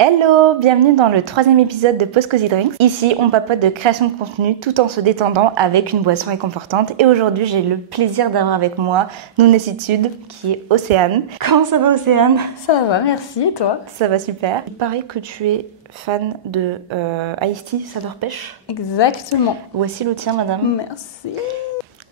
Hello, bienvenue dans le 3e épisode de Pause Cozy Drinks. Ici, on papote de création de contenu tout en se détendant avec une boisson réconfortante. Et aujourd'hui, j'ai le plaisir d'avoir avec moi Nounessitude, qui est Océane. Comment ça va, Océane? Ça va, merci. Et toi? Ça va super. Il paraît que tu es fan de Ice Tea saveur pêche. Exactement. Voici le tien, madame. Merci.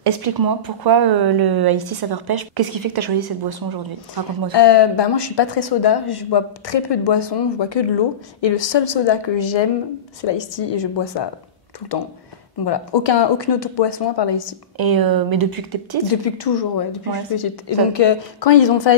Explique-moi pourquoi le Ice Tea saveur pêche. Qu'est-ce qui fait que tu as choisi cette boisson aujourd'hui? Raconte-moi ça. Moi, je suis pas très soda. Je bois très peu de boissons. Je bois que de l'eau. Et le seul soda que j'aime, c'est l'Ice Tea. Et je bois ça tout le temps. Donc voilà, aucune autre boisson à part l'Ice Tea. Et mais depuis que t'es petite? Depuis que toujours, ouais. Depuis que je suis petite. Et donc, quand ils ont fait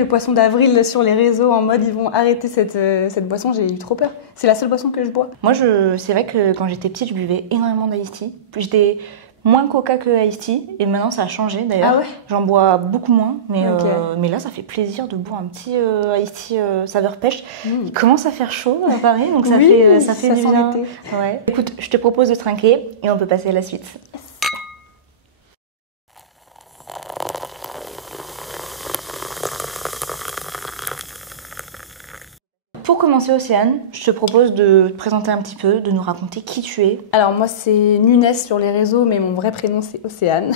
le poisson d'avril sur les réseaux en mode ils vont arrêter cette boisson, j'ai eu trop peur. C'est la seule boisson que je bois. Moi, c'est vrai que quand j'étais petite, je buvais énormément d'Ice Tea. J'étais moins coca que Ice Tea, et maintenant ça a changé d'ailleurs. Ah ouais? J'en bois beaucoup moins, mais, Okay. Mais là ça fait plaisir de boire un petit Ice Tea saveur pêche. Il commence à faire chaud à Paris, donc ça fait du bien. Ouais. Écoute, je te propose de trinquer et on peut passer à la suite. Yes. Pour commencer, Océane, je te propose de te présenter un petit peu, de nous raconter qui tu es. Alors moi c'est Nouness sur les réseaux, mais mon vrai prénom c'est Océane.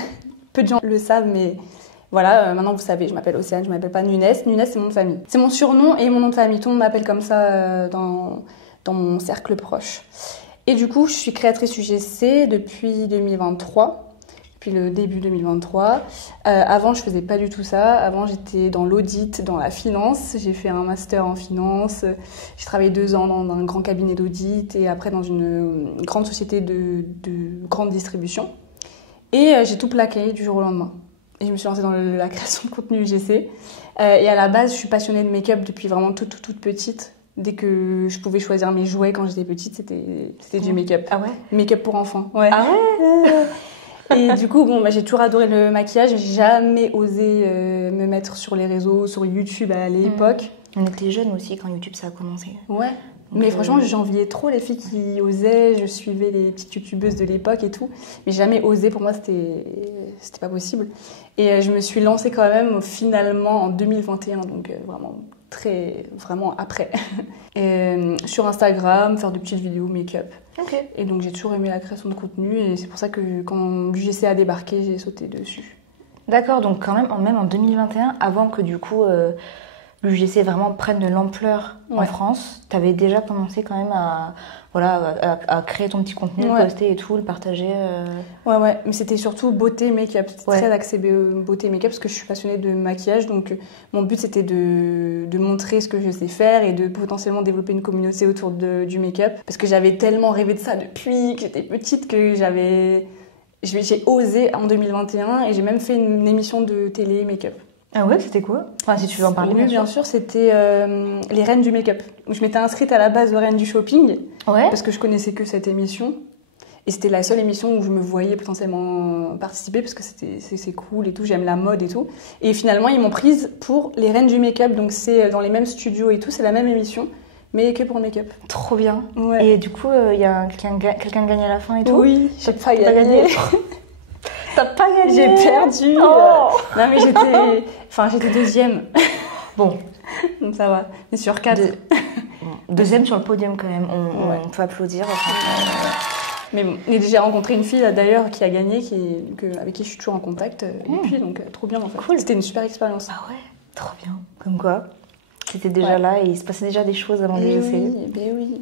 Peu de gens le savent, mais voilà, maintenant vous savez, je m'appelle Océane, je m'appelle pas Nouness. Nouness c'est mon nom de famille. C'est mon surnom et mon nom de famille. Tout le monde m'appelle comme ça dans mon cercle proche. Et du coup, je suis créatrice UGC depuis 2023. Le début 2023. Avant, je faisais pas du tout ça. Avant, j'étais dans l'audit, dans la finance. J'ai fait un master en finance. J'ai travaillé 2 ans dans un grand cabinet d'audit et après dans une grande société de grande distribution. Et j'ai tout plaqué du jour au lendemain. Et je me suis lancée dans la création de contenu UGC. Et à la base, je suis passionnée de make-up depuis vraiment toute petite. Dès que je pouvais choisir mes jouets quand j'étais petite, c'était du make-up. Ah ouais? Make-up pour enfants. Ouais. Ah ouais? Et du coup, j'ai toujours adoré le maquillage. J'ai jamais osé me mettre sur les réseaux, sur YouTube à l'époque. On était jeunes aussi quand YouTube ça a commencé. Ouais. Donc, mais franchement, j'enviais trop les filles qui osaient. Je suivais les petites youtubeuses de l'époque et tout. Mais jamais osé. Pour moi, c'était pas possible. Et je me suis lancée quand même finalement en 2021. Donc vraiment après. Et, sur Instagram, faire de petites vidéos make-up. Okay. Et donc j'ai toujours aimé la création de contenu et c'est pour ça que quand l'UGC a débarqué, j'ai sauté dessus. D'accord, donc quand même en 2021, avant que du coup l'UGC vraiment prenne de l'ampleur en France, tu avais déjà commencé quand même à créer ton petit contenu, le poster et tout, le partager. Ouais, mais c'était surtout beauté, make-up. C'était très axé beauté, make-up parce que je suis passionnée de maquillage. Donc mon but c'était de montrer ce que je sais faire et de potentiellement développer une communauté autour du make-up. Parce que j'avais tellement rêvé de ça depuis que j'étais petite que j'ai osé en 2021 et j'ai même fait une émission de télé make-up. Ah ouais, c'était quoi? Enfin, si tu veux en parler. Oui, bien sûr, c'était les reines du make-up. Je m'étais inscrite à la base de reines du shopping parce que je connaissais que cette émission. Et c'était la seule émission où je me voyais potentiellement participer parce que c'est cool et tout, j'aime la mode et tout. Et finalement, ils m'ont prise pour les reines du make-up. Donc c'est dans les mêmes studios et tout, c'est la même émission, mais que pour le make-up. Trop bien. Ouais. Et du coup, il y a quelqu'un gagne à la fin et tout? Oui, j'ai pas gagné. T'as pas gagné? J'ai perdu. Oh. Non mais j'étais deuxième. Bon, donc ça va. Mais sur 4. Deuxième sur le podium quand même. On peut applaudir. Mais bon, j'ai rencontré une fille d'ailleurs qui a gagné, avec qui je suis toujours en contact depuis, donc trop bien en fait. Cool. C'était une super expérience. Ah ouais, trop bien. Comme quoi, c'était déjà là et il se passait déjà des choses avant l'UGC. Oui.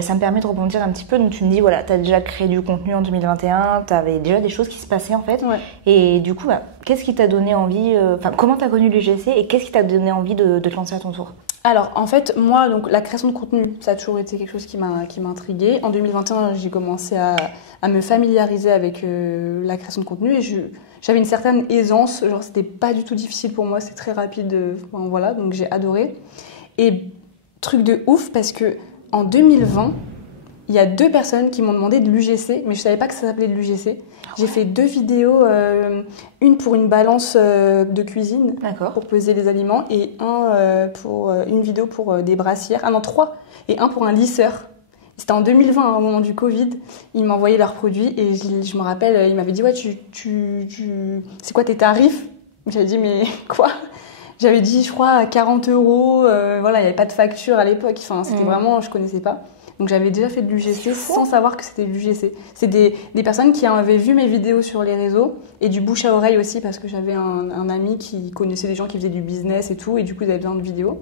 Ça me permet de rebondir un petit peu. Donc tu me dis, voilà, tu as déjà créé du contenu en 2021, tu avais déjà des choses qui se passaient en fait. Ouais. Et du coup, qu'est-ce qui t'a donné envie, comment tu as connu l'UGC et qu'est-ce qui t'a donné envie de te lancer à ton tour? Alors, en fait, moi, donc, la création de contenu, ça a toujours été quelque chose qui m'a intriguée. En 2021, j'ai commencé à me familiariser avec la création de contenu et j'avais une certaine aisance. Genre, c'était pas du tout difficile pour moi, c'est très rapide. Voilà, donc j'ai adoré. Et truc de ouf, parce que en 2020, il y a 2 personnes qui m'ont demandé de l'UGC, mais je savais pas que ça s'appelait de l'UGC. J'ai fait 2 vidéos, une pour une balance de cuisine, pour peser les aliments, et une vidéo pour des brassières. Ah non, 3, et un pour un lisseur. C'était en 2020, au moment du Covid. Ils m'envoyaient leurs produits et je me rappelle, ils m'avaient dit « Ouais, c'est quoi tes tarifs ?» J'avais dit « Mais quoi ?» J'avais dit, je crois, 40 €. Voilà, il n'y avait pas de facture à l'époque. Enfin, c'était vraiment, je connaissais pas. Donc j'avais déjà fait de l'UGC sans savoir que c'était de l'UGC. C'est des personnes qui avaient vu mes vidéos sur les réseaux et du bouche à oreille aussi parce que j'avais un ami qui connaissait des gens qui faisaient du business et tout et du coup ils avaient besoin de vidéos.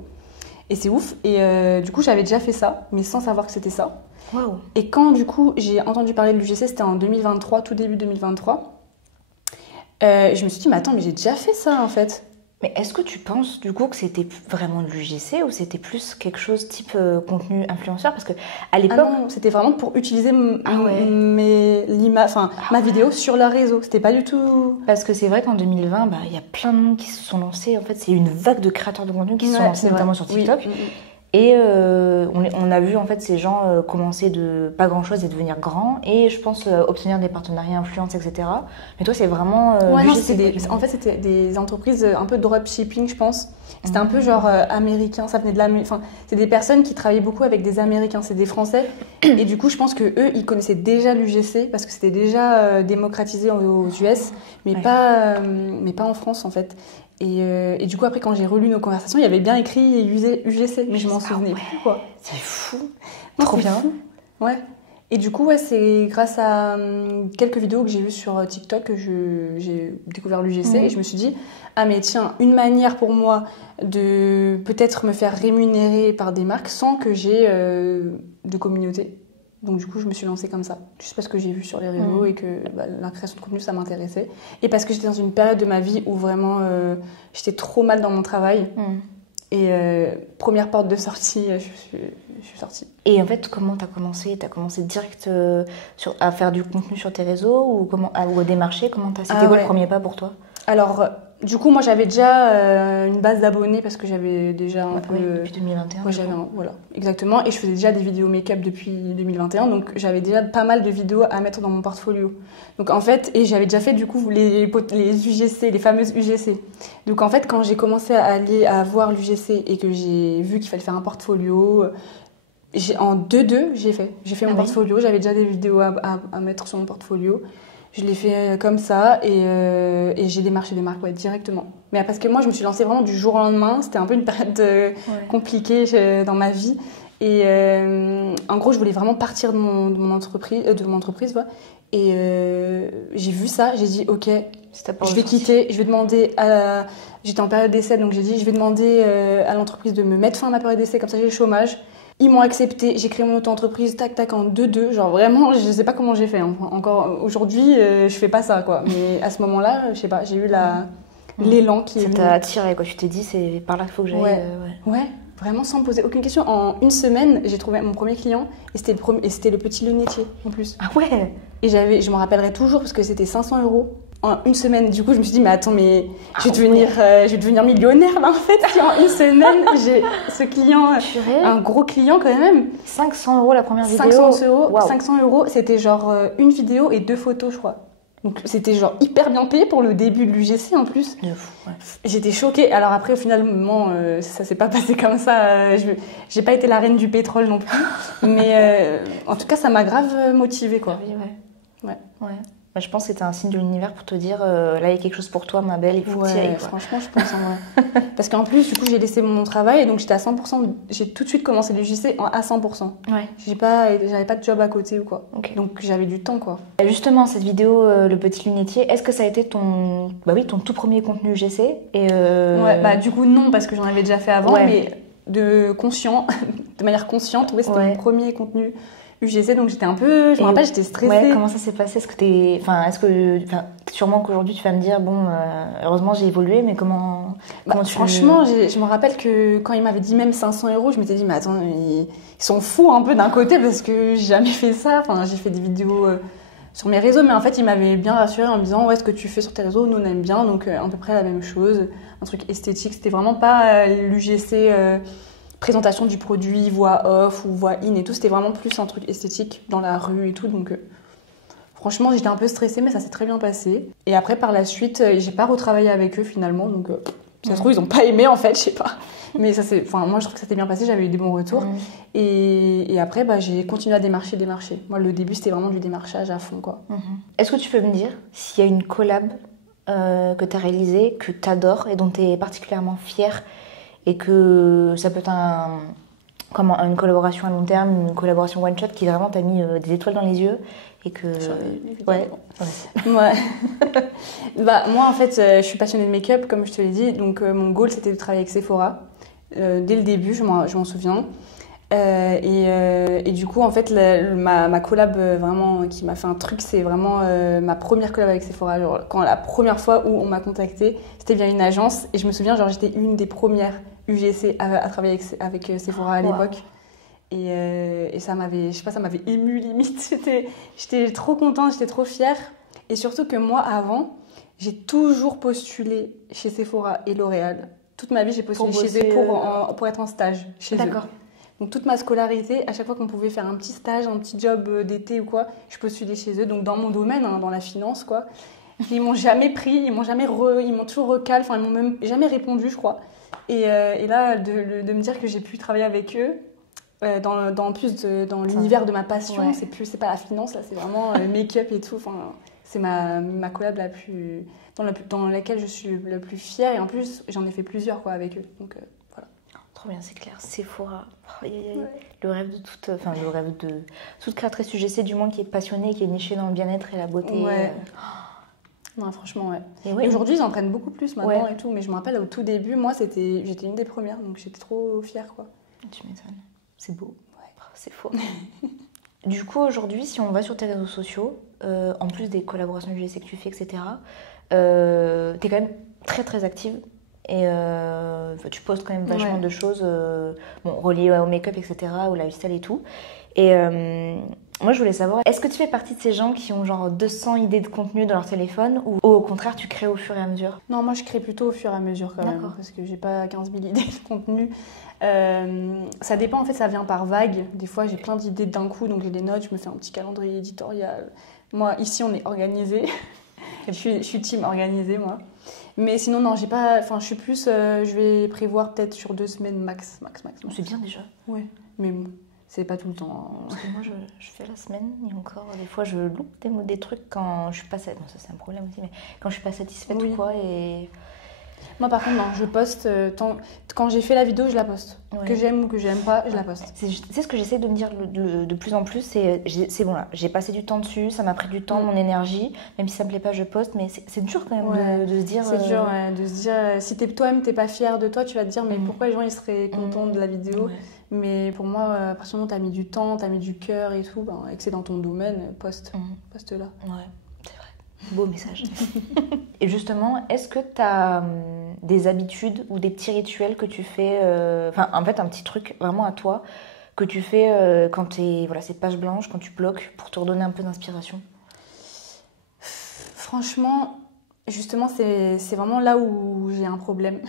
Et c'est ouf. Et du coup j'avais déjà fait ça mais sans savoir que c'était ça. Wow. Et quand du coup j'ai entendu parler de l'UGC, c'était en 2023, tout début 2023. Je me suis dit mais attends mais j'ai déjà fait ça en fait. Mais est-ce que tu penses du coup que c'était vraiment de l'UGC ou c'était plus quelque chose type contenu influenceur? Parce que à l'époque, non, c'était vraiment pour utiliser ma vidéo sur leur réseau. C'était pas du tout. Parce que c'est vrai qu'en 2020, bah, y a plein de monde qui se sont lancés. En fait, c'est une vague de créateurs de contenu qui se sont lancés, notamment sur TikTok. Oui. Et on a vu en fait ces gens commencer de pas grand chose et devenir grands et je pense obtenir des partenariats influence, etc. Mais toi c'est vraiment non, en fait c'était des entreprises un peu dropshipping je pense. C'était un peu genre américain, ça venait de enfin c'est des personnes qui travaillaient beaucoup avec des Américains, c'est des Français et du coup je pense que eux ils connaissaient déjà l'UGC parce que c'était déjà démocratisé aux US mais pas en France en fait. Et du coup, après, quand j'ai relu nos conversations, il y avait bien écrit UGC, mais je m'en souvenais plus, quoi. C'est fou. Non, trop bien. Fou. Ouais. Et du coup, ouais, c'est grâce à quelques vidéos que j'ai vues sur TikTok que j'ai découvert l'UGC et je me suis dit, ah mais tiens, une manière pour moi de peut-être me faire rémunérer par des marques sans que j'ai de communauté. Donc du coup, je me suis lancée comme ça, juste parce que j'ai vu sur les réseaux et que la création de contenu, ça m'intéressait. Et parce que j'étais dans une période de ma vie où vraiment, j'étais trop mal dans mon travail. Et première porte de sortie, je suis sortie. Et en fait, comment t'as commencé? T'as commencé direct à faire du contenu sur tes réseaux ou à démarcher? C'était quoi le premier pas pour toi? Alors, du coup, moi, j'avais déjà une base d'abonnés parce que j'avais déjà un peu... depuis 2021. Ouais, voilà, exactement. Et je faisais déjà des vidéos make-up depuis 2021. Donc, j'avais déjà pas mal de vidéos à mettre dans mon portfolio. Donc, en fait, et j'avais déjà fait, du coup, les UGC, les fameuses UGC. Donc, en fait, quand j'ai commencé à voir l'UGC et que j'ai vu qu'il fallait faire un portfolio... En 2-2, j'ai fait mon portfolio. J'avais déjà des vidéos à mettre sur mon portfolio. Je l'ai fait comme ça et j'ai démarché des marques directement. Mais parce que moi, je me suis lancée vraiment du jour au lendemain. C'était un peu une période compliquée dans ma vie. Et en gros, je voulais vraiment partir de mon entreprise. Et j'ai vu ça, j'ai dit ok, je vais quitter, je vais demander J'étais en période d'essai, donc j'ai dit je vais demander à l'entreprise de me mettre fin à ma période d'essai, comme ça j'ai le chômage. Ils m'ont accepté, j'ai créé mon auto-entreprise, tac, en 2-2. Genre vraiment, je sais pas comment j'ai fait. Hein. Encore aujourd'hui, je fais pas ça, quoi. Mais à ce moment-là, je sais pas, j'ai eu l'élan qui est venu. Ça t'a attiré, quoi. Tu t'es dit, c'est par là qu'il faut que j'aille. Ouais, vraiment sans me poser aucune question. En une semaine, j'ai trouvé mon premier client et c'était le petit lunetier en plus. Ah ouais. Et je m'en rappellerai toujours parce que c'était 500 € en une semaine. Du coup, je me suis dit, mais attends, je vais devenir millionnaire là en fait. Si en une semaine, j'ai ce client, un gros client quand même. 500 € la première vidéo. 500 €, c'était genre une vidéo et 2 photos, je crois. Donc c'était genre hyper bien payé pour le début de l'UGC en plus. J'étais choquée. Alors après, finalement, ça s'est pas passé comme ça. J'ai pas été la reine du pétrole non plus. Mais en tout cas, ça m'a grave motivée, quoi. Ouais. Bah, je pense que c'était un signe de l'univers pour te dire là il y a quelque chose pour toi ma belle, il faut que tu y ailles. Franchement je pense en vrai. Parce qu'en plus du coup j'ai laissé mon travail et donc j'étais à 100%, j'ai tout de suite commencé l'UGC à 100%. J'avais pas de job à côté ou quoi. Donc j'avais du temps quoi. Et justement cette vidéo le petit lunetier, est-ce que ça a été ton tout premier contenu UGC du coup non parce que j'en avais déjà fait avant mais de manière consciente, c'était mon premier contenu UGC, donc j'étais un peu, je me rappelle, j'étais stressée. Ouais, comment ça s'est passé? Sûrement qu'aujourd'hui tu vas me dire, bon, heureusement j'ai évolué, mais comment franchement, je me rappelle que quand il m'avait dit même 500 €, je m'étais dit, mais attends, ils sont fous un peu d'un côté parce que j'ai jamais fait ça. Enfin, j'ai fait des vidéos sur mes réseaux, mais en fait, il m'avait bien rassurée en me disant, ouais, ce que tu fais sur tes réseaux, nous on aime bien, donc à peu près la même chose, un truc esthétique. C'était vraiment pas l'UGC. Présentation du produit, voix off ou voix in et tout, c'était vraiment plus un truc esthétique dans la rue et tout, donc franchement j'étais un peu stressée mais ça s'est très bien passé. Et après par la suite j'ai pas retravaillé avec eux finalement, donc ça se trouve ils ont pas aimé en fait, je sais pas, mais moi je trouve que ça s'est bien passé, j'avais eu des bons retours. Et après j'ai continué à démarcher. Moi le début c'était vraiment du démarchage à fond quoi. Est-ce que tu peux me dire s'il y a une collab que tu as réalisé, que tu adores et dont tu es particulièrement fière et que ça peut être comme une collaboration à long terme, une collaboration one shot qui vraiment t'a mis des étoiles dans les yeux et que... Ouais. Moi, en fait, je suis passionnée de make-up, comme je te l'ai dit. Donc, mon goal, c'était de travailler avec Sephora. Dès le début, je m'en souviens. Et du coup, en fait, ma collab vraiment qui m'a fait un truc, c'est vraiment ma première collab avec Sephora. Genre, quand la première fois où on m'a contactée, c'était via une agence. Et je me souviens, genre, j'étais une des premières UGC à travailler avec Sephora à l'époque. Et ça m'avait, je sais pas, ça m'avait émue limite. J'étais trop contente, j'étais trop fière. Et surtout que moi, avant, j'ai toujours postulé chez Sephora et L'Oréal. Toute ma vie, j'ai postulé chez eux pour être en stage chez eux. D'accord. Donc toute ma scolarité, à chaque fois qu'on pouvait faire un petit stage, un petit job d'été ou quoi, je postulais chez eux. Donc dans mon domaine, hein, dans la finance, quoi. Ils m'ont jamais pris, ils m'ont toujours recal, enfin ils m'ont même jamais répondu, je crois. Et là, de me dire que j'ai pu travailler avec eux, dans l'univers de ma passion, c'est pas la finance, là, c'est vraiment le make-up et tout. Enfin, c'est ma collab dans laquelle je suis la plus fière. Et en plus, j'en ai fait plusieurs quoi, avec eux. Donc voilà. Trop bien, c'est clair. Sephora, le rêve de toute créatrice UGC, du moins qui est passionnée, qui est nichée dans le bien-être et la beauté. Ouais. Non, franchement, ouais. Et aujourd'hui, ils en prennent beaucoup plus maintenant et tout. Mais je me rappelle, au tout début, moi, j'étais une des premières. Donc j'étais trop fière, quoi. Tu m'étonnes. C'est beau. C'est faux. Du coup, aujourd'hui, si on va sur tes réseaux sociaux, en plus des collaborations UGC que tu fais, etc., t'es quand même très très active et tu postes quand même vachement de choses reliées au make-up, etc., au lifestyle et tout. Et moi, je voulais savoir, est-ce que tu fais partie de ces gens qui ont genre 200 idées de contenu dans leur téléphone ou au contraire, tu crées au fur et à mesure? Non, moi, je crée plutôt au fur et à mesure quand même, parce que j'ai pas 15 000 idées de contenu. Ça dépend, en fait, ça vient par vague. Des fois, j'ai plein d'idées d'un coup, donc j'ai des notes, je me fais un petit calendrier éditorial. Moi, ici, on est organisé. je suis team organisée, moi. Mais sinon, non, j'ai pas... Enfin, je suis plus... je vais prévoir peut-être sur 2 semaines max. C'est bien déjà. Ouais, mais bon, c'est pas tout le temps. Parce que moi, je fais la semaine et encore, des fois, je loupe des trucs quand je suis pas... Bon, ça, c'est un problème aussi, mais quand je suis pas satisfaite ou quoi, et... Moi, par contre, non, je poste. Quand j'ai fait la vidéo, je la poste. Que j'aime ou que j'aime pas, je la poste. C'est ce que j'essaie de me dire de plus en plus. C'est bon là, j'ai passé du temps dessus, ça m'a pris du temps, mon énergie. Même si ça me plaît pas, je poste. Mais c'est dur quand même de se dire. C'est dur de se dire. Si toi-même, t'es pas fier de toi, tu vas te dire mais pourquoi les gens ils seraient contents de la vidéo. Mais pour moi, à partir du moment où t'as mis du temps, t'as mis du cœur et tout, et que c'est dans ton domaine, poste là. Ouais. Beau message. Et justement, est-ce que tu as des habitudes ou des petits rituels que tu fais, en fait un petit truc vraiment à toi que tu fais quand c'est page blanche, quand tu bloques pour te redonner un peu d'inspiration? Franchement, justement, c'est vraiment là où j'ai un problème.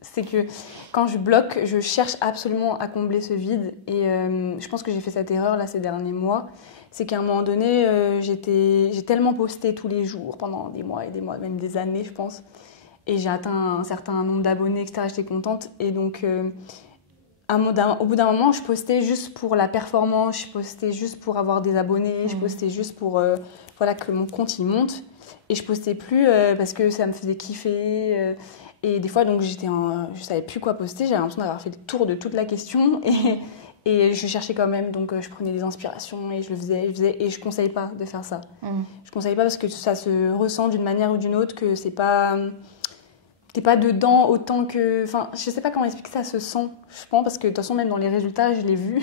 C'est que quand je bloque, je cherche absolument à combler ce vide. Et je pense que j'ai fait cette erreur là ces derniers mois. C'est qu'à un moment donné, j'ai tellement posté tous les jours pendant des mois et des mois, même des années, je pense. Et j'ai atteint un certain nombre d'abonnés, etc. J'étais contente. Et donc, au bout d'un moment, je postais juste pour la performance, je postais juste pour avoir des abonnés, je postais juste pour que mon compte il monte. Et je postais plus parce que ça me faisait kiffer. Et des fois, donc, je savais plus quoi poster. J'avais l'impression d'avoir fait le tour de toute la question. Et je cherchais quand même, donc je prenais des inspirations et je le faisais, et je conseille pas de faire ça. Je conseille pas parce que ça se ressent d'une manière ou d'une autre, que c'est pas... T'es pas dedans autant que... Enfin, je sais pas comment expliquer, ça se sent, je pense, parce que de toute façon, même dans les résultats, je l'ai vu.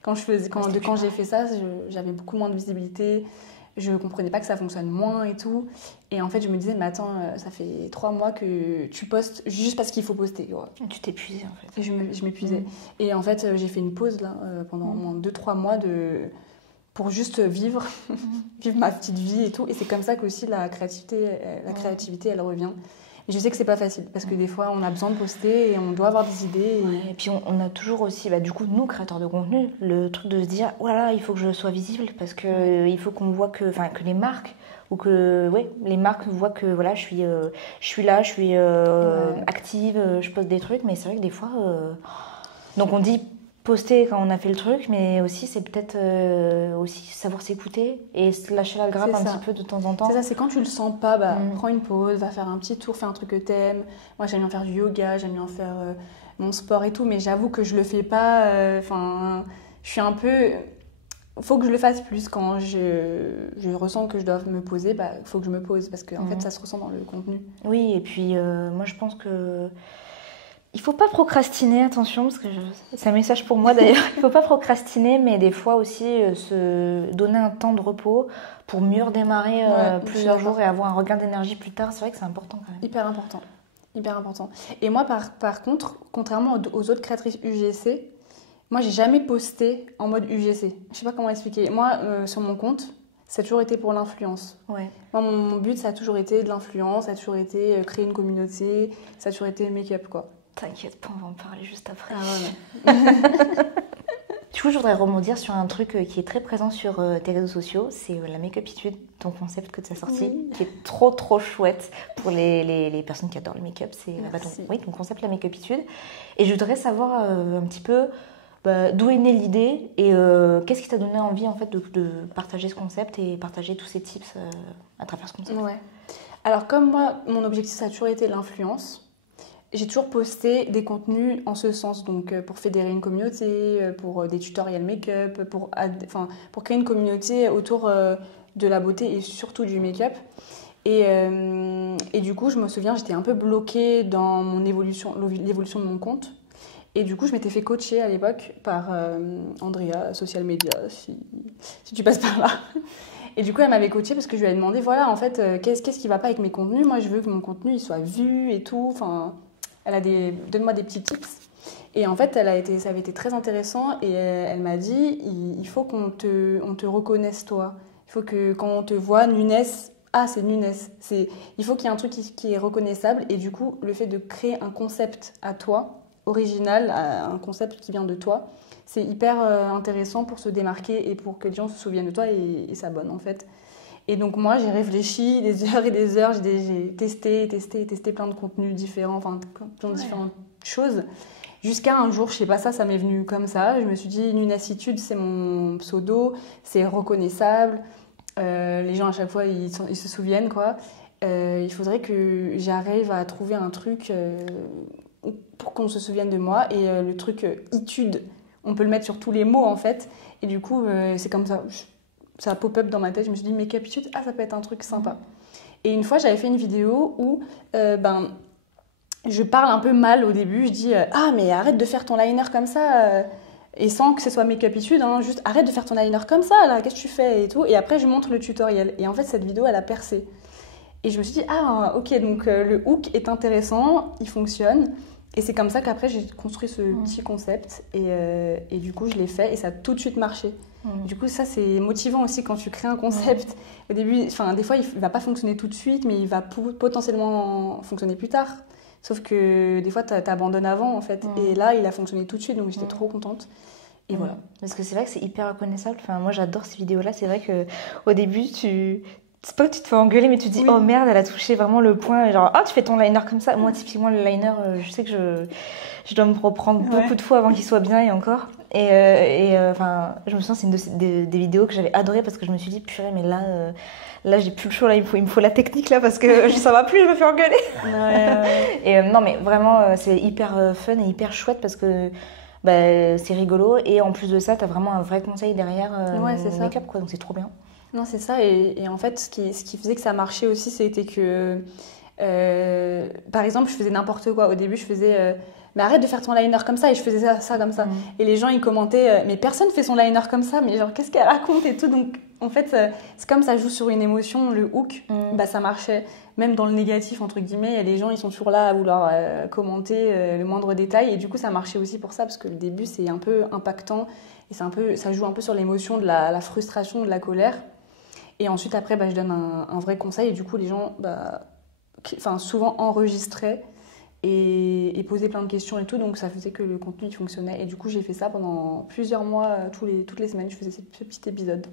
Quand j'ai fait ça, j'avais beaucoup moins de visibilité. Je comprenais pas que ça fonctionne moins et tout. Et en fait, je me disais, mais attends, ça fait 3 mois que tu postes juste parce qu'il faut poster. Ouais. Tu t'épuisais en fait. Je m'épuisais. Et en fait, j'ai fait une pause là, pendant 2-3 mois pour juste vivre ma petite vie et tout. Et c'est comme ça qu'aussi la créativité, elle revient. Et je sais que c'est pas facile parce que des fois on a besoin de poster et on doit avoir des idées. Et puis on a toujours aussi, du coup, nous créateurs de contenu, le truc de se dire oh là là, il faut que je sois visible parce que il faut qu'on voit que les marques ou que les marques voient que je suis là, je suis active, je poste des trucs, mais c'est vrai que des fois, donc on dit poster quand on a fait le truc, mais aussi c'est peut-être aussi savoir s'écouter et se lâcher la grappe un petit peu de temps en temps. C'est ça, c'est quand tu le sens pas, prends une pause, va faire un petit tour, fais un truc que t'aimes. Moi j'aime bien faire du yoga, j'aime bien faire mon sport et tout, mais j'avoue que je le fais pas. Je suis un peu. Faut que je le fasse plus quand je ressens que je dois me poser, faut que je me pose parce que en fait ça se ressent dans le contenu. Oui, et puis moi je pense que il faut pas procrastiner, attention, parce que c'est un message pour moi d'ailleurs. Il faut pas procrastiner, mais des fois aussi se donner un temps de repos pour mieux redémarrer plusieurs jours et avoir un regain d'énergie plus tard. C'est vrai que c'est important quand même. Hyper important. Hyper important. Et moi, par contre, contrairement aux autres créatrices UGC, moi, j'ai jamais posté en mode UGC. Je sais pas comment expliquer. Moi, sur mon compte, ça a toujours été pour l'influence. Ouais. Moi, mon but, ça a toujours été de l'influence, ça a toujours été créer une communauté, ça a toujours été make-up, quoi. T'inquiète pas, on va en parler juste après. Ah ouais. Du coup, je voudrais rebondir sur un truc qui est très présent sur tes réseaux sociaux, c'est la make-upitude, ton concept que tu as sorti, qui est trop chouette pour les personnes qui adorent le make-up. C'est ton concept, la make-upitude. Et je voudrais savoir un petit peu d'où est née l'idée et qu'est-ce qui t'a donné envie en fait de partager ce concept et partager tous ces tips à travers ce concept. Ouais. Alors comme moi, mon objectif ça a toujours été l'influence. J'ai toujours posté des contenus en ce sens, donc pour fédérer une communauté, pour des tutoriels make-up, pour créer une communauté autour de la beauté et surtout du make-up. Et du coup, je me souviens, j'étais un peu bloquée dans l'évolution de mon compte. Et du coup, je m'étais fait coacher à l'époque par Andrea, social media, si tu passes par là. Et du coup, elle m'avait coachée parce que je lui avais demandé, voilà, en fait, qu'est-ce qui va pas avec mes contenus ? Moi, je veux que mon contenu il soit vu et tout. Enfin, donne-moi des petits tips. Et en fait, ça avait été très intéressant. Et elle m'a dit, il faut qu'on te reconnaisse toi. Il faut que quand on te voit, Nunes, c'est Nunes. Il faut qu'il y ait un truc qui est reconnaissable. Et du coup, le fait de créer un concept à toi, original, un concept qui vient de toi, c'est hyper intéressant pour se démarquer et pour que les gens se souviennent de toi et s'abonnent en fait. Et donc moi j'ai réfléchi des heures et des heures, j'ai testé plein de contenus différents, enfin plein de différentes choses, jusqu'à un jour, je sais pas, ça m'est venu comme ça, je me suis dit Nunassitude c'est mon pseudo, c'est reconnaissable, les gens à chaque fois ils se souviennent quoi, il faudrait que j'arrive à trouver un truc pour qu'on se souvienne de moi. Et le truc itude, on peut le mettre sur tous les mots en fait. Et du coup, c'est comme ça. Ça pop-up dans ma tête. Je me suis dit, make-up itude, ça peut être un truc sympa. Et une fois, j'avais fait une vidéo où je parle un peu mal au début. Je dis, mais arrête de faire ton liner comme ça. Et sans que ce soit make-up itude, hein, juste arrête de faire ton liner comme ça, là, qu'est-ce que tu fais et tout. Et après, je montre le tutoriel. Et en fait, cette vidéo, elle a percé. Et je me suis dit, ok, donc le hook est intéressant, il fonctionne. Et c'est comme ça qu'après, j'ai construit ce petit concept. Et du coup, je l'ai fait et ça a tout de suite marché. Du coup, ça, c'est motivant aussi quand tu crées un concept. Au début, des fois, il ne va pas fonctionner tout de suite, mais il va potentiellement fonctionner plus tard. Sauf que des fois, tu abandonnes avant, en fait. Et là, il a fonctionné tout de suite, donc j'étais trop contente. Et voilà. Parce que c'est vrai que c'est hyper reconnaissable. Enfin, moi, j'adore ces vidéos-là. C'est vrai qu'au début, c'est pas que tu te fais engueuler, mais tu te dis oh merde, elle a touché vraiment le point. Genre, tu fais ton liner comme ça. Moi, typiquement, le liner, je sais que je dois me reprendre beaucoup de fois avant qu'il soit bien et encore. Et je me sens, c'est une des vidéos que j'avais adoré parce que je me suis dit, purée, mais là j'ai plus le choix, là, il me faut la technique là parce que ça va plus, je me fais engueuler. Et non, mais vraiment, c'est hyper fun et hyper chouette parce que c'est rigolo. Et en plus de ça, t'as vraiment un vrai conseil derrière make-up, quoi. Donc c'est trop bien. Non, c'est ça. Et en fait, ce qui faisait que ça marchait aussi, c'était que, par exemple, je faisais n'importe quoi. Au début, je faisais, mais arrête de faire ton liner comme ça. Et je faisais ça comme ça. Et les gens, ils commentaient, mais personne fait son liner comme ça. Mais genre, qu'est-ce qu'elle raconte et tout. Donc, en fait, c'est comme ça joue sur une émotion, le hook, ça marchait. Même dans le négatif, entre guillemets, les gens, ils sont toujours là à vouloir commenter le moindre détail. Et du coup, ça marchait aussi pour ça. Parce que le début, c'est un peu impactant. Et ça joue un peu sur l'émotion de la frustration, de la colère. Et ensuite, après, je donne un vrai conseil. Et du coup, les gens, souvent enregistraient et posaient plein de questions et tout. Donc, ça faisait que le contenu il fonctionnait. Et du coup, j'ai fait ça pendant plusieurs mois. Toutes les semaines, je faisais ce petit épisode.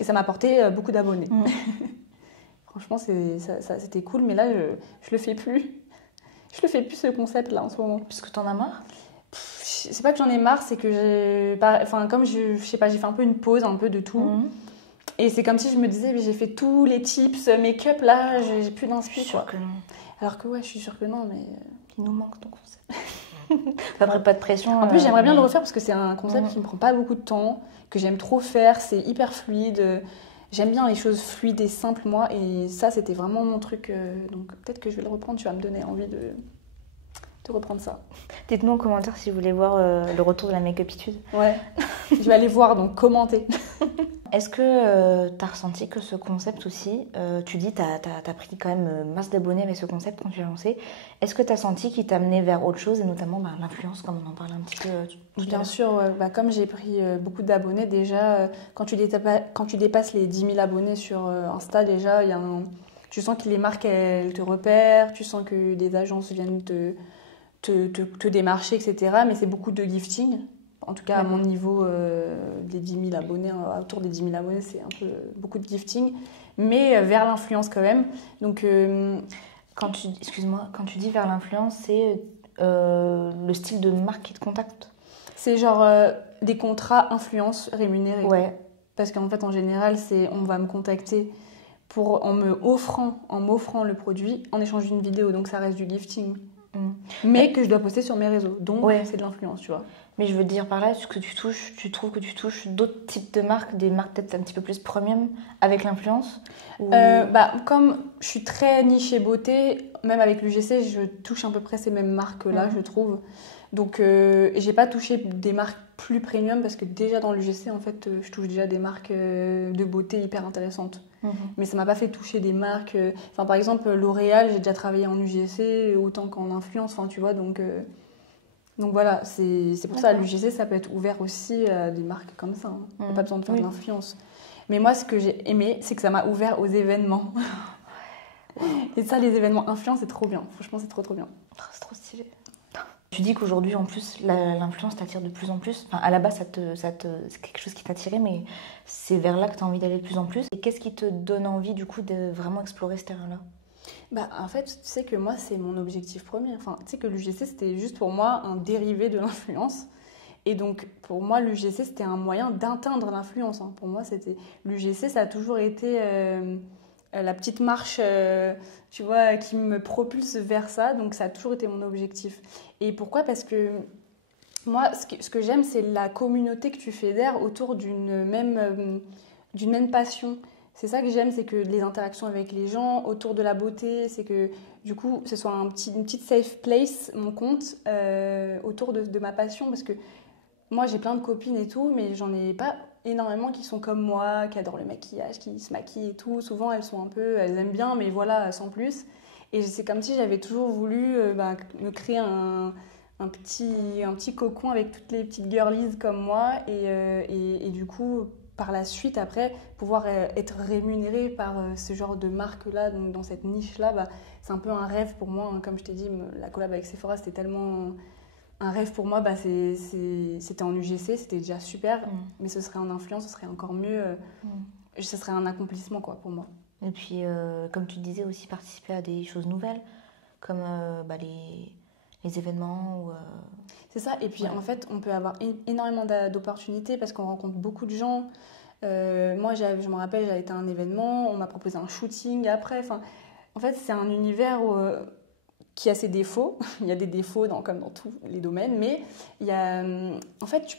Et ça m'a apporté beaucoup d'abonnés. Franchement, c'était cool. Mais là, je le fais plus. Je le fais plus, ce concept-là, en ce moment. Parce que t'en as marre ? Je c'est pas que j'en ai marre, c'est que comme je sais pas, j'ai fait un peu une pause, un peu de tout. Et c'est comme si je me disais, mais j'ai fait tous les tips, make-up, là, j'ai plus d'inspi. Je suis sûre que non. Alors que ouais, je suis sûre que non, mais... Il nous manque ton concept. Après, pas de pression. En plus, j'aimerais bien le refaire parce que c'est un concept qui me prend pas beaucoup de temps, que j'aime trop faire, c'est hyper fluide. J'aime bien les choses fluides et simples, moi, et ça, c'était vraiment mon truc. Donc peut-être que je vais le reprendre, tu vas me donner envie de reprendre ça. Dites-nous en commentaire si vous voulez voir le retour de la make-upitude. Ouais, je vais aller voir, donc commenter. Est-ce que tu as ressenti que ce concept aussi, tu dis tu as pris quand même masse d'abonnés avec ce concept quand tu l'as lancé, est-ce que tu as senti qu'il t'a amené vers autre chose et notamment l'influence, comme on en parlait un petit peu tout à Bien l'heure. sûr, comme j'ai pris beaucoup d'abonnés déjà, quand tu dépasses les 10 000 abonnés sur Insta déjà, tu sens que les marques elles te repèrent, tu sens que les agences viennent te démarcher, etc. Mais c'est beaucoup de gifting. En tout cas, à mon niveau des 10 000 abonnés, autour des 10 000 abonnés, c'est un peu beaucoup de gifting, mais vers l'influence quand même. Donc, quand tu dis vers l'influence, c'est le style de marque qui te contacte? C'est genre des contrats influence rémunérés. Ouais. Parce qu'en fait, en général, on va me contacter en m'offrant le produit en échange d'une vidéo, donc ça reste du gifting. Mais que je dois poster sur mes réseaux, donc c'est de l'influence, tu vois. Mais je veux dire par là, ce que tu trouves que tu touches d'autres types de marques, des marques peut-être un petit peu plus premium avec l'influence ou... Comme je suis très nichée beauté, même avec l'UGC, je touche à peu près ces mêmes marques-là, je trouve. Donc, j'ai pas touché des marques plus premium parce que déjà dans l'UGC, en fait, je touche déjà des marques de beauté hyper intéressantes. Mais ça m'a pas fait toucher des marques... par exemple, L'Oréal, j'ai déjà travaillé en UGC autant qu'en influence, tu vois, donc voilà, c'est pour ça, l'UGC, ça peut être ouvert aussi à des marques comme ça. Il n'y a pas besoin de faire de l'influence. Mais moi, ce que j'ai aimé, c'est que ça m'a ouvert aux événements. Et ça, les événements influence, c'est trop bien. Franchement, c'est trop bien. C'est trop stylé. Tu dis qu'aujourd'hui, en plus, l'influence t'attire de plus en plus. Enfin, à la base, c'est quelque chose qui t'attirait, mais c'est vers là que tu as envie d'aller de plus en plus. Et qu'est-ce qui te donne envie, du coup, de vraiment explorer ce terrain-là? En fait, tu sais que moi, c'est mon objectif premier. Enfin, tu sais que l'UGC, c'était juste pour moi un dérivé de l'influence. Et donc, pour moi, l'UGC, c'était un moyen d'atteindre l'influence. Pour moi, l'UGC, ça a toujours été la petite marche, tu vois, qui me propulse vers ça. Donc, ça a toujours été mon objectif. Et pourquoi ? Parce que moi, ce que j'aime, c'est la communauté que tu fédères autour d'une même passion. C'est ça que j'aime, c'est que les interactions avec les gens autour de la beauté, c'est que du coup, ce soit une petite safe place, mon compte, autour de ma passion. Parce que moi, j'ai plein de copines et tout, mais j'en ai pas énormément qui sont comme moi, qui adorent le maquillage, qui se maquillent et tout. Souvent, elles aiment bien, mais voilà, sans plus. Et c'est comme si j'avais toujours voulu me créer un petit cocon avec toutes les petites girlies comme moi. Et du coup... par la suite, après, pouvoir être rémunérée par ce genre de marque-là, donc dans cette niche-là, c'est un peu un rêve pour moi. Comme je t'ai dit, la collab avec Sephora, c'était tellement un rêve pour moi. C'était en UGC, c'était déjà super, mais ce serait en influence, ce serait encore mieux. Ce serait un accomplissement, quoi, pour moi. Et puis, comme tu disais, aussi participer à des choses nouvelles, comme les événements. C'est ça, et puis en fait, on peut avoir énormément d'opportunités parce qu'on rencontre beaucoup de gens. Moi, je me rappelle, j'avais été à un événement, on m'a proposé un shooting après. En fait, c'est un univers qui a ses défauts. Il y a des défauts comme dans tous les domaines, mais il y a, en fait,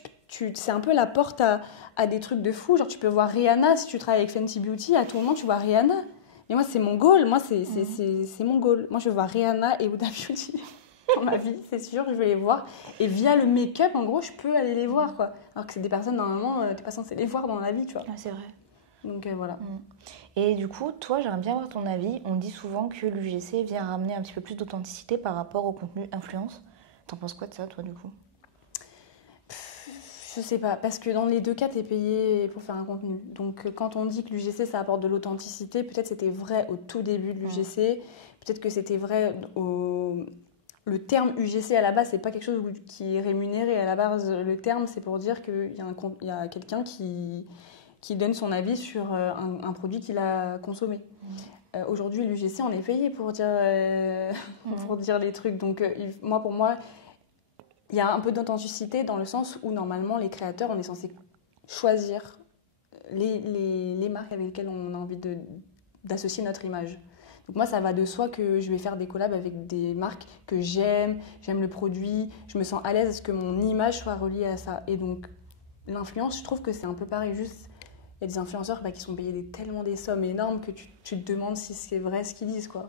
c'est un peu la porte à des trucs de fou. Genre, tu peux voir Rihanna, si tu travailles avec Fenty Beauty, à tout moment, tu vois Rihanna. Mais moi, c'est mon goal. Moi, c'est mon goal. Moi, je veux voir Rihanna et Huda Beauty dans ma vie, c'est sûr, je veux les voir. Et via le make-up, en gros, je peux aller les voir, quoi. Alors que c'est des personnes, normalement, t'es pas censé les voir dans la vie, tu vois. Ah, c'est vrai. Donc voilà. Et du coup, toi, j'aimerais bien avoir ton avis. On dit souvent que l'UGC vient ramener un petit peu plus d'authenticité par rapport au contenu influence. T'en penses quoi de ça, toi, du coup ? Je sais pas, parce que dans les deux cas, t'es payé pour faire un contenu. Donc quand on dit que l'UGC, ça apporte de l'authenticité, peut-être c'était vrai au tout début de l'UGC, peut-être que c'était vrai Le terme UGC à la base, c'est pas quelque chose qui est rémunéré. À la base, le terme, c'est pour dire qu'il y a quelqu'un qui donne son avis sur un produit qu'il a consommé. Aujourd'hui, l'UGC, on est payé pour dire les trucs. Donc, pour moi, il y a un peu d'authenticité dans le sens où normalement les créateurs, on est censé choisir les marques avec lesquelles on a envie d'associer notre image. Donc moi, ça va de soi que je vais faire des collabs avec des marques que j'aime le produit, je me sens à l'aise à ce que mon image soit reliée à ça. Et donc, l'influence, je trouve que c'est un peu pareil. Juste, il y a des influenceurs qui sont payés tellement des sommes énormes que tu te demandes si c'est vrai ce qu'ils disent, quoi.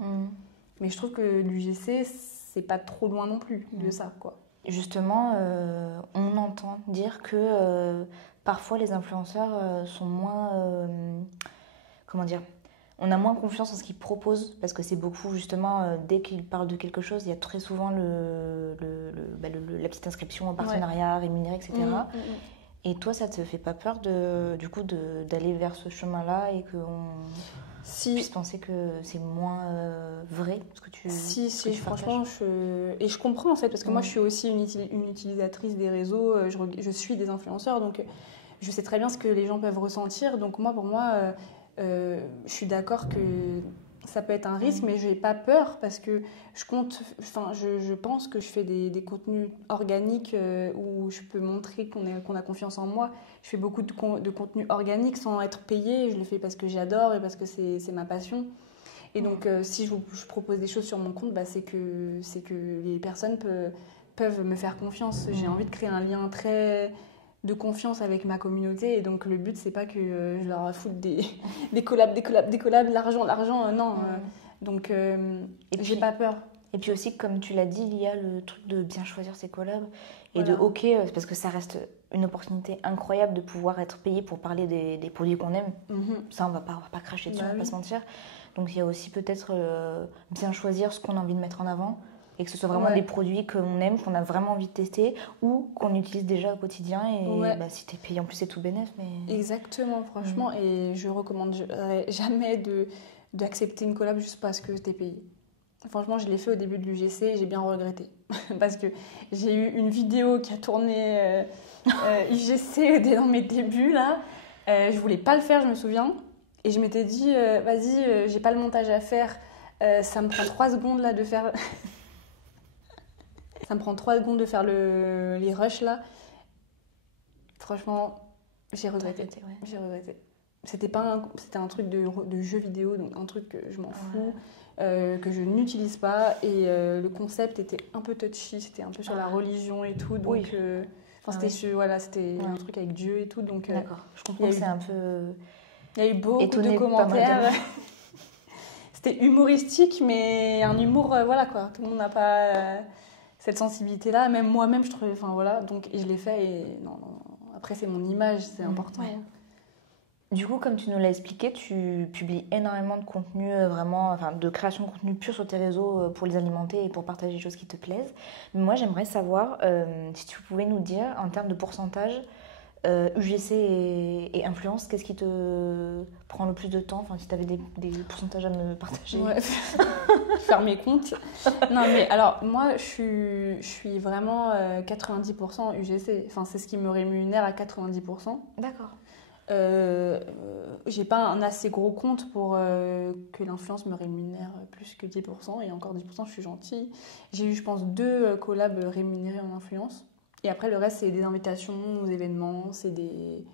Mais je trouve que l'UGC, c'est pas trop loin non plus de ça, quoi. Justement, on entend dire que parfois les influenceurs sont moins... comment dire ? On a moins confiance en ce qu'ils proposent parce que c'est beaucoup justement, dès qu'ils parlent de quelque chose, il y a très souvent la petite inscription en partenariat, rémunéré, etc. Et toi, ça te fait pas peur d'aller vers ce chemin-là et qu'on puisse penser que c'est moins vrai ce que tu Si, tu franchement, je comprends en fait, parce que moi je suis aussi une utilisatrice des réseaux, je suis des influenceurs, donc je sais très bien ce que les gens peuvent ressentir. Donc pour moi, je suis d'accord que ça peut être un risque, mais je n'ai pas peur parce que je pense que je fais des contenus organiques où je peux montrer qu'on a confiance en moi. Je fais beaucoup de contenus organiques sans être payée. Je le fais parce que j'adore et parce que c'est ma passion. Et donc, si je propose des choses sur mon compte, c'est que les personnes peuvent me faire confiance. J'ai envie de créer un lien très de confiance avec ma communauté, et donc le but c'est pas que je leur foute des collabs, l'argent, non. Donc j'ai pas peur. Et puis aussi, comme tu l'as dit, il y a le truc de bien choisir ses collabs et parce que ça reste une opportunité incroyable de pouvoir être payé pour parler des produits qu'on aime. Ça, on va pas cracher dessus, on va pas se mentir. Donc il y a aussi peut-être bien choisir ce qu'on a envie de mettre en avant. Et que ce soit vraiment des produits qu'on aime, qu'on a vraiment envie de tester ou qu'on utilise déjà au quotidien. Et si t'es payé en plus, c'est tout bénef. Mais... Exactement, franchement. Et je recommanderais jamais d'accepter une collab juste parce que t'es payé. Franchement, je l'ai fait au début de l'UGC et j'ai bien regretté. Parce que j'ai eu une vidéo qui a tourné UGC dans mes débuts, là. Je voulais pas le faire, je me souviens. Et je m'étais dit, vas-y, j'ai pas le montage à faire. Ça me prend 3 secondes là de faire... Ça me prend 3 secondes de faire les rushs là. Franchement, j'ai regretté. J'ai regretté. C'était un truc de jeu vidéo, donc un truc que je m'en fous, que je n'utilise pas. Et le concept était un peu touchy, c'était un peu sur la religion et tout. Donc, c'était un truc avec Dieu et tout. Donc, d'accord, je comprends que c'est un peu. Il y a eu beaucoup de commentaires. C'était humoristique, mais un humour, quoi. Tout le monde n'a pas. Cette sensibilité-là, même moi-même, je trouvais... Enfin, voilà, donc je l'ai fait et... Non. Après, c'est mon image, c'est important. Ouais. Du coup, comme tu nous l'as expliqué, tu publies énormément de contenu, de création de contenu pur sur tes réseaux pour les alimenter et pour partager des choses qui te plaisent. Mais moi, j'aimerais savoir si tu pouvais nous dire, en termes de pourcentage, UGC et influence, qu'est-ce qui te prend le plus de temps ? Enfin, si tu avais des pourcentages à me partager. Ouais, faire mes comptes. Non, mais alors, moi, je suis vraiment 90% UGC. Enfin, c'est ce qui me rémunère à 90%. D'accord. J'ai pas un assez gros compte pour que l'influence me rémunère plus que 10%. Et encore 10%, je suis gentille. J'ai eu, je pense, 2 collabs rémunérés en influence. Et après, le reste, c'est des invitations aux événements, c'est des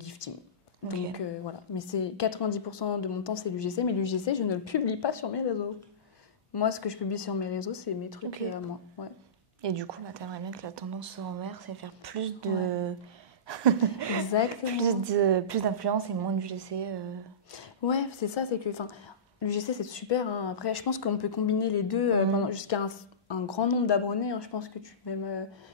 giftings. Donc voilà. Mais c'est 90% de mon temps, c'est l'UGC. Mais l'UGC, je ne le publie pas sur mes réseaux. Moi, ce que je publie sur mes réseaux, c'est mes trucs à moi. Ouais. Et du coup, t'aimerais bien que la tendance se renverse et faire plus de... plus d'influence et moins d'UGC. Ouais, c'est ça. C'est que... L'UGC, c'est super. Hein. Après, je pense qu'on peut combiner les deux jusqu'à un grand nombre d'abonnés. Hein. Je pense que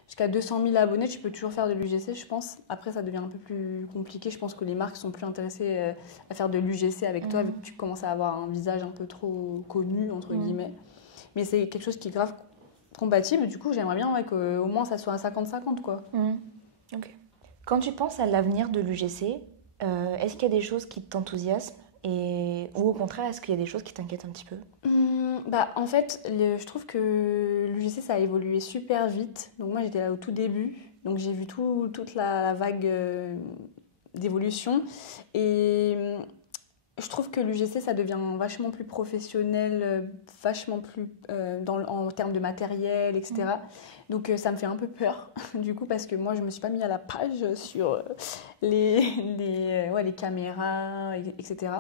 jusqu'à 200 000 abonnés, tu peux toujours faire de l'UGC, je pense. Après, ça devient un peu plus compliqué. Je pense que les marques sont plus intéressées à faire de l'UGC avec toi, vu que tu commences à avoir un visage un peu trop connu, entre guillemets. Mais c'est quelque chose qui est grave compatible. Du coup, j'aimerais bien qu'au moins ça soit à 50-50, quoi. Ok. Quand tu penses à l'avenir de l'UGC, est-ce qu'il y a des choses qui t'enthousiasment ou au contraire, est-ce qu'il y a des choses qui t'inquiètent un petit peu ? En fait, je trouve que l'UGC, ça a évolué super vite. Donc moi, j'étais là au tout début. Donc j'ai vu toute la vague d'évolution. Et Je trouve que l'UGC, ça devient vachement plus professionnel, vachement plus en termes de matériel, etc. Donc ça me fait un peu peur, du coup, parce que moi, je me suis pas mis à la page sur les caméras, etc.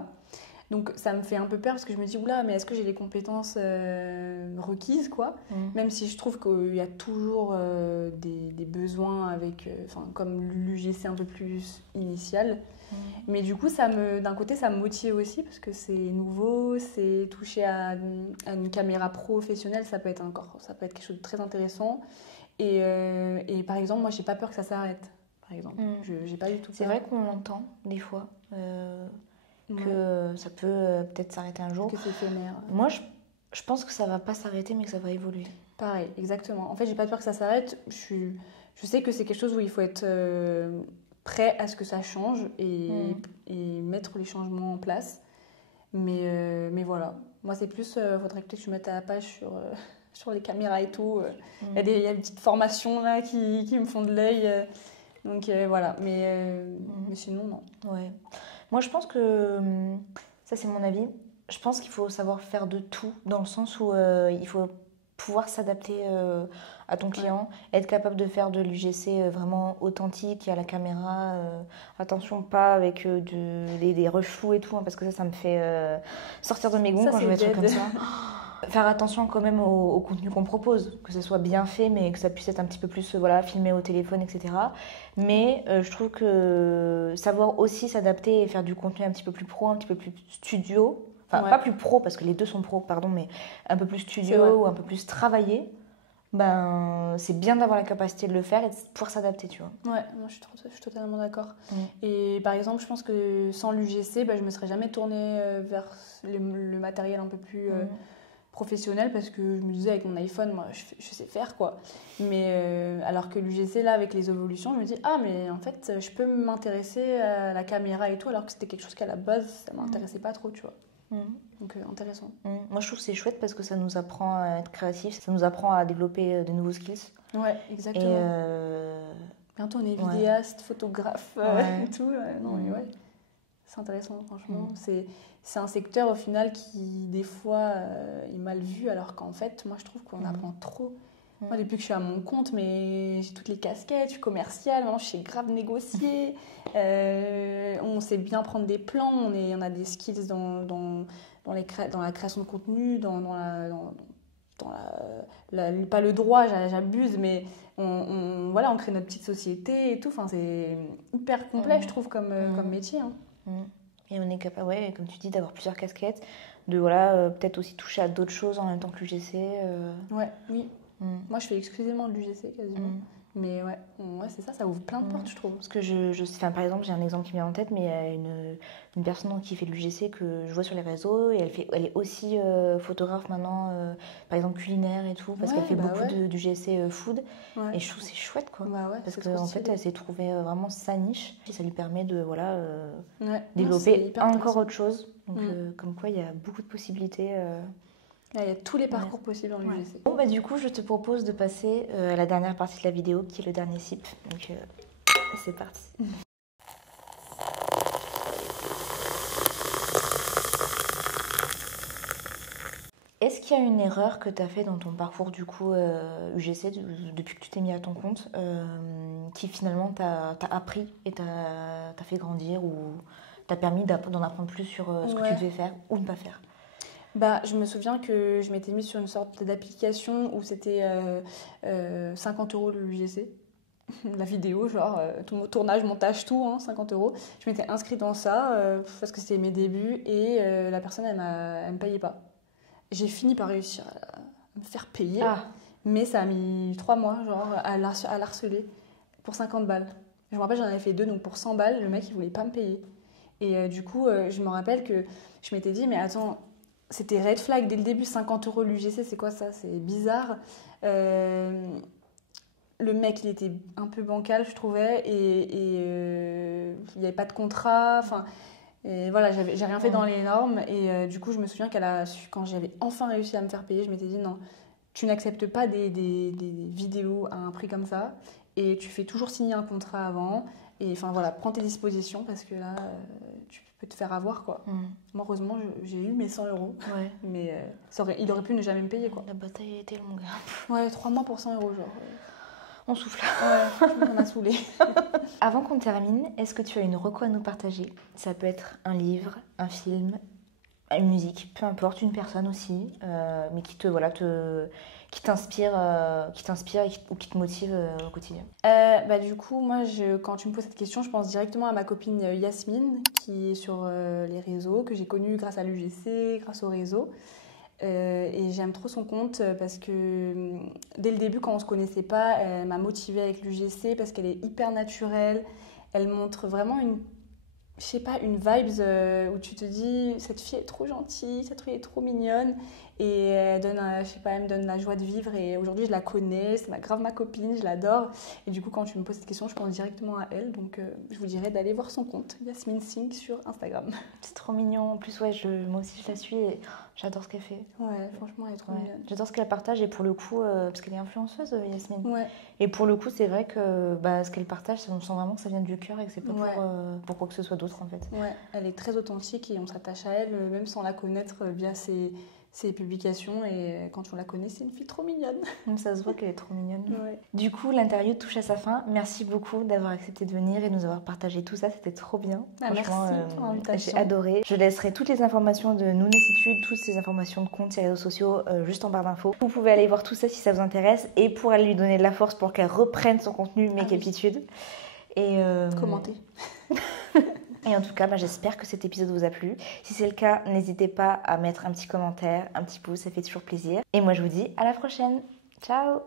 Donc ça me fait un peu peur parce que je me dis, oula, mais est-ce que j'ai les compétences requises, quoi? Même si je trouve qu'il y a toujours des besoins avec, comme l'UGC un peu plus initial. Mais du coup, d'un côté, ça me motive aussi parce que c'est nouveau, c'est toucher à une caméra professionnelle, ça peut être quelque chose de très intéressant. Et par exemple, moi, j'ai pas peur que ça s'arrête. Par exemple, j'ai pas du tout peur. C'est vrai qu'on l'entend des fois. Que ça peut peut-être s'arrêter un jour. Que c'est éphémère. Moi, je pense que ça va pas s'arrêter, mais que ça va évoluer. Pareil, exactement. En fait, j'ai pas peur que ça s'arrête. Je sais que c'est quelque chose où il faut être prêt à ce que ça change et mettre les changements en place. Mais voilà. Moi, c'est plus, faudrait que tu mettes à la page sur les caméras et tout. Il y a des petites formations là qui me font de l'œil. Donc voilà. Mais sinon, non. Ouais. Moi, je pense que, ça c'est mon avis, je pense qu'il faut savoir faire de tout, dans le sens où il faut pouvoir s'adapter à ton client, être capable de faire de l'UGC vraiment authentique et à la caméra. Attention, pas avec des reflous et tout, hein, parce que ça me fait sortir de mes gonds quand je mets des trucs comme ça. Faire attention quand même au contenu qu'on propose, que ce soit bien fait, mais que ça puisse être un petit peu plus filmé au téléphone, etc. Mais je trouve que savoir aussi s'adapter et faire du contenu un petit peu plus pro, un petit peu plus studio, enfin pas plus pro parce que les deux sont pro, pardon, mais un peu plus studio ou un peu plus travaillé, ben c'est bien d'avoir la capacité de le faire et de pouvoir s'adapter, tu vois. Ouais, moi je suis totalement d'accord. Et par exemple, je pense que sans l'UGC, je me serais jamais tournée vers le matériel un peu plus professionnel parce que je me disais avec mon iPhone, moi je sais faire quoi. Mais alors que l'UGC là avec les évolutions, je me dis mais en fait je peux m'intéresser à la caméra et tout alors que c'était quelque chose qu'à la base ça m'intéressait pas trop, tu vois. Donc intéressant. Moi je trouve que c'est chouette parce que ça nous apprend à être créatif, ça nous apprend à développer de nouveaux skills. Ouais, exactement. Et bientôt on est vidéaste, photographe et tout. Non mais ouais. C'est intéressant, franchement. C'est un secteur, au final, qui, des fois, est mal vu, alors qu'en fait, moi, je trouve qu'on apprend trop. Moi, depuis que je suis à mon compte, mais j'ai toutes les casquettes, je suis commerciale, maintenant, je sais grave négocier. On sait bien prendre des plans, on a des skills dans la création de contenu, pas le droit, j'abuse, mais on crée notre petite société et tout. Enfin, c'est hyper complet, je trouve, comme métier. Hein. Et on est capable, comme tu dis, d'avoir plusieurs casquettes, de peut-être aussi toucher à d'autres choses en même temps que l'UGC. Oui. Moi, je fais exclusivement de l'UGC quasiment. Mais c'est ça ouvre plein de portes, je trouve. Parce que par exemple, j'ai un exemple qui me vient en tête, mais il y a une personne qui fait de l'UGC que je vois sur les réseaux et elle est aussi photographe maintenant, par exemple culinaire et tout, parce qu'elle fait beaucoup d'UGC food. Et je trouve que c'est chouette, quoi. Parce qu'en fait, elle s'est trouvée vraiment sa niche et ça lui permet de développer encore autre chose. Donc, comme quoi, il y a beaucoup de possibilités. Il y a tous les parcours possibles dans l'UGC. Bon, du coup, je te propose de passer à la dernière partie de la vidéo, qui est le dernier sip. Donc, c'est parti. Est-ce qu'il y a une erreur que tu as fait dans ton parcours, du coup, UGC, depuis que tu t'es mis à ton compte, qui finalement t'a appris et t'a fait grandir ou t'a permis d'en apprendre plus sur ce que tu devais faire ou ne pas faire? Je me souviens que je m'étais mise sur une sorte d'application où c'était 50 € de l'UGC. La vidéo, genre tout tournage, montage, tout, 50 €. Je m'étais inscrite dans ça parce que c'était mes débuts et la personne, elle me payait pas. J'ai fini par réussir à me faire payer, mais ça a mis 3 mois, genre, à l'harceler pour 50 balles. Je me rappelle, j'en avais fait 2, donc pour 100 balles, le mec, il voulait pas me payer. Et du coup, je me rappelle que je m'étais dit, mais attends, c'était red flag dès le début, 50 € l'UGC, c'est quoi ça? C'est bizarre. Le mec, il était un peu bancal, je trouvais, et il n'y avait pas de contrat. Enfin, et voilà, j'ai rien fait dans les normes. Et du coup, je me souviens quand j'avais enfin réussi à me faire payer, je m'étais dit non, tu n'acceptes pas des vidéos à un prix comme ça. Et tu fais toujours signer un contrat avant. Et enfin voilà, prends tes dispositions parce que là, tu peux te faire avoir quoi. Moi, heureusement, j'ai eu mes 100 €. Ouais. Mais il aurait pu ne jamais me payer quoi. La bataille était longue. Ouais, 3 mois pour 100 € genre. On souffle. Ouais, franchement, ça m'a saoulée. Avant qu'on termine, est-ce que tu as une reco à nous partager? Ça peut être un livre, un film, une musique, peu importe, une personne aussi, mais qui t'inspire ou qui te motive au quotidien. Du coup, moi, quand tu me poses cette question, je pense directement à ma copine Yasmine, qui est sur les réseaux, que j'ai connue grâce à l'UGC, grâce au réseau. Et j'aime trop son compte parce que dès le début, quand on se connaissait pas, elle m'a motivée avec l'UGC parce qu'elle est hyper naturelle. Elle montre vraiment une vibes où tu te dis cette fille est trop gentille, cette fille est trop mignonne et elle me donne la joie de vivre et aujourd'hui je la connais, c'est grave ma copine, je l'adore et du coup quand tu me poses cette question je pense directement à elle donc je vous dirais d'aller voir son compte Yasmine Singh sur Instagram. C'est trop mignon, en plus moi aussi je la suis et j'adore ce qu'elle fait. Ouais, franchement elle est trop mignonne. J'adore ce qu'elle partage et pour le coup, parce qu'elle est influenceuse Yasmine. Ouais. Et pour le coup c'est vrai que ce qu'elle partage, on sent vraiment que ça vient du cœur et que c'est pas pour quoi que ce soit d'autre en fait. Ouais, elle est très authentique et on s'attache à elle même sans la connaître via ses publications et quand on la connaît c'est une fille trop mignonne. Ça se voit qu'elle est trop mignonne. Ouais. Du coup l'interview touche à sa fin. Merci beaucoup d'avoir accepté de venir et de nous avoir partagé tout ça, c'était trop bien. Merci pour l'invitation. J'ai adoré. Je laisserai toutes les informations de Nounessitude, toutes ces informations de comptes et réseaux sociaux juste en barre d'infos. Vous pouvez aller voir tout ça si ça vous intéresse et pour aller lui donner de la force pour qu'elle reprenne son contenu Make-Apitude. Et commentez. Et en tout cas, j'espère que cet épisode vous a plu. Si c'est le cas, n'hésitez pas à mettre un petit commentaire, un petit pouce, ça fait toujours plaisir. Et moi, je vous dis à la prochaine. Ciao!